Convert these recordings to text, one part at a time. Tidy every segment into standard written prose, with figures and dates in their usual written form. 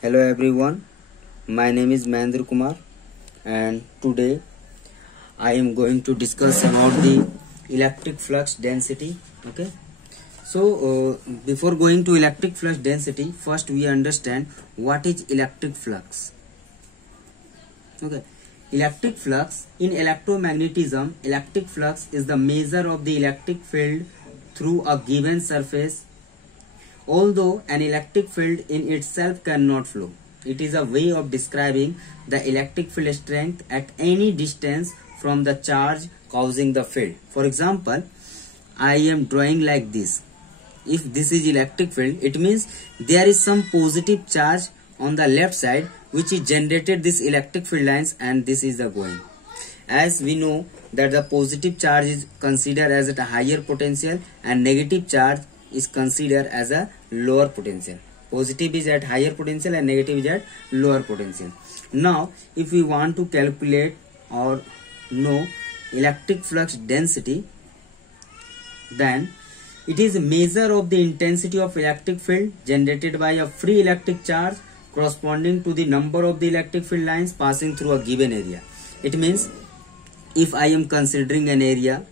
Hello everyone, my name is Mahendra Kumar and today I am going to discuss about the electric flux density. Okay, so before going to electric flux density, first we understand what is electric flux. Okay, electric flux in electromagnetism, electric flux is the measure of the electric field through a given surface. Although an electric field in itself cannot flow, it is a way of describing the electric field strength at any distance from the charge causing the field. For example, I am drawing like this. If this is electric field, it means there is some positive charge on the left side which is generated this electric field lines, and this is the going. As we know that the positive charge is considered as at a higher potential and negative charge is considered as a lower potential. Positive is at higher potential and negative is at lower potential. Now if we want to calculate or know electric flux density, then it is a measure of the intensity of electric field generated by a free electric charge corresponding to the number of the electric field lines passing through a given area. It means if I am considering an area,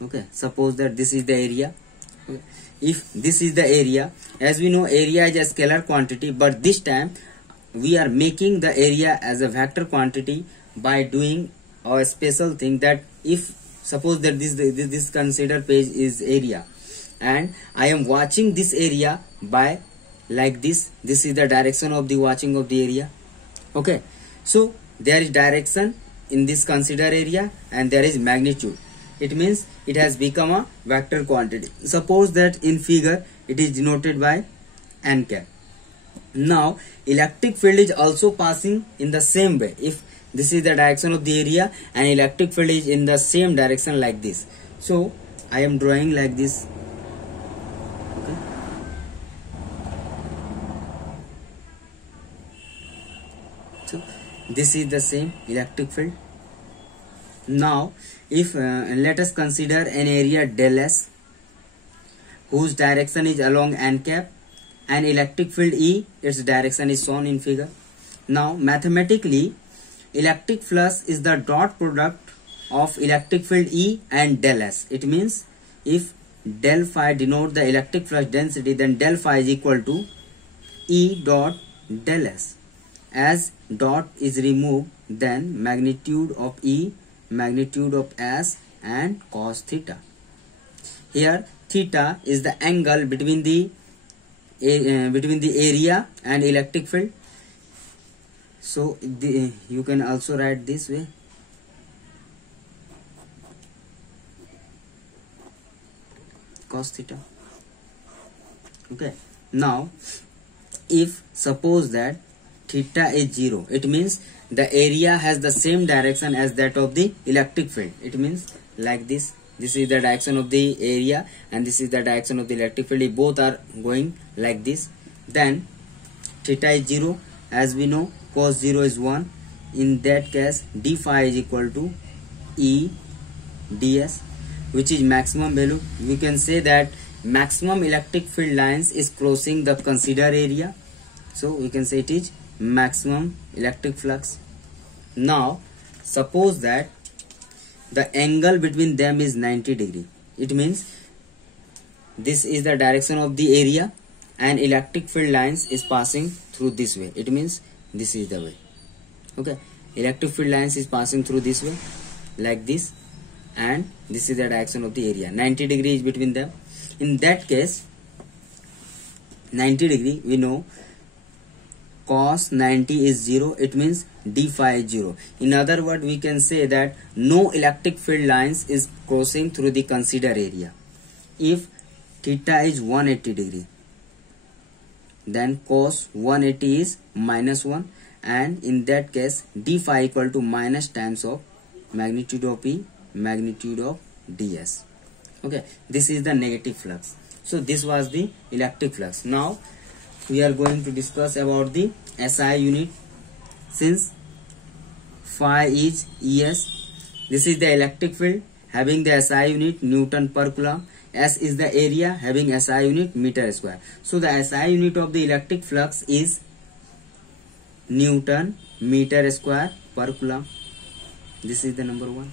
okay, suppose that this is the area. Okay. If this is the area, as we know area is a scalar quantity, but this time we are making the area as a vector quantity by doing a special thing, that if suppose that this considered page is area and I am watching this area by like this is the direction of the watching of the area. Okay, so there is direction in this considered area and there is magnitude. It means it has become a vector quantity. Suppose that in figure it is denoted by n cap. Now electric field is also passing in the same way. If this is the direction of the area and electric field is in the same direction like this, so I am drawing like this. Okay. So this is the same electric field. Now if let us consider an area del S whose direction is along n cap and electric field E, its direction is shown in figure. Now mathematically electric flux is the dot product of electric field E and del S. It means if del phi denote the electric flux density, then del phi is equal to E dot del S. As dot is removed, then magnitude of E, magnitude of S and cos theta. Here theta is the angle between the area and electric field. So you can also write this way. Cos theta. Okay. Now if suppose that theta is 0, it means the area has the same direction as that of the electric field. It means like this. This is the direction of the area and this is the direction of the electric field. If both are going like this, then theta is 0. As we know, cos 0 is 1. In that case, d phi is equal to E ds, which is maximum value. We can say that maximum electric field lines is crossing the considered area. So we can say it is maximum electric flux. Now suppose that the angle between them is 90 degree. It means this is the direction of the area and electric field lines is passing through this way. It means this is the way. Okay, electric field lines is passing through this way like this, and this is the direction of the area. 90 degree is between them. In that case 90 degree, we know cos 90 is 0. It means d phi is 0. In other words, we can say that no electric field lines is crossing through the considered area. If theta is 180 degree, then cos 180 is minus 1, and in that case d phi equal to minus times of magnitude of E, magnitude of ds. Okay, this is the negative flux. So this was the electric flux. Now we are going to discuss about the SI unit. Since phi is ES, this is the electric field having the SI unit Newton per coulomb. S is the area having SI unit meter square. So the SI unit of the electric flux is Newton meter square per coulomb. This is the number one.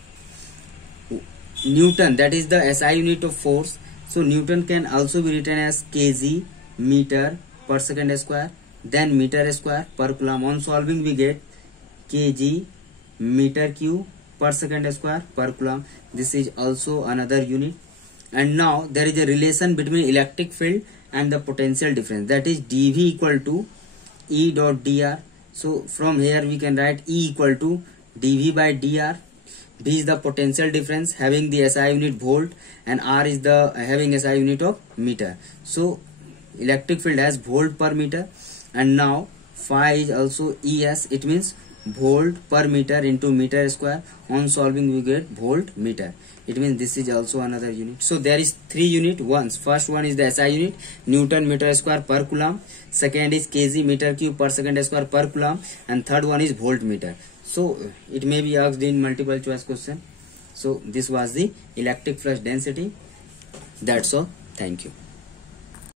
Newton, that is the SI unit of force. So Newton can also be written as kg meter per second square, then meter square per coulomb. On solving we get kg meter cube per second square per coulomb. This is also another unit. And now there is a relation between electric field and the potential difference, that is dV equal to E dot dr. So from here we can write E equal to dV by dr. V is the potential difference having the SI unit volt, and R is the having SI unit of meter. So electric field has volt per meter, and now phi is also ES, it means volt per meter into meter square. On solving we get volt meter, it means this is also another unit. So there is 3 unit ones. First one is the SI unit, Newton meter square per coulomb. Second is kg meter cube per second square per coulomb, and third one is voltmeter. So it may be asked in multiple choice question. So this was the electric flux density. That's all. Thank you.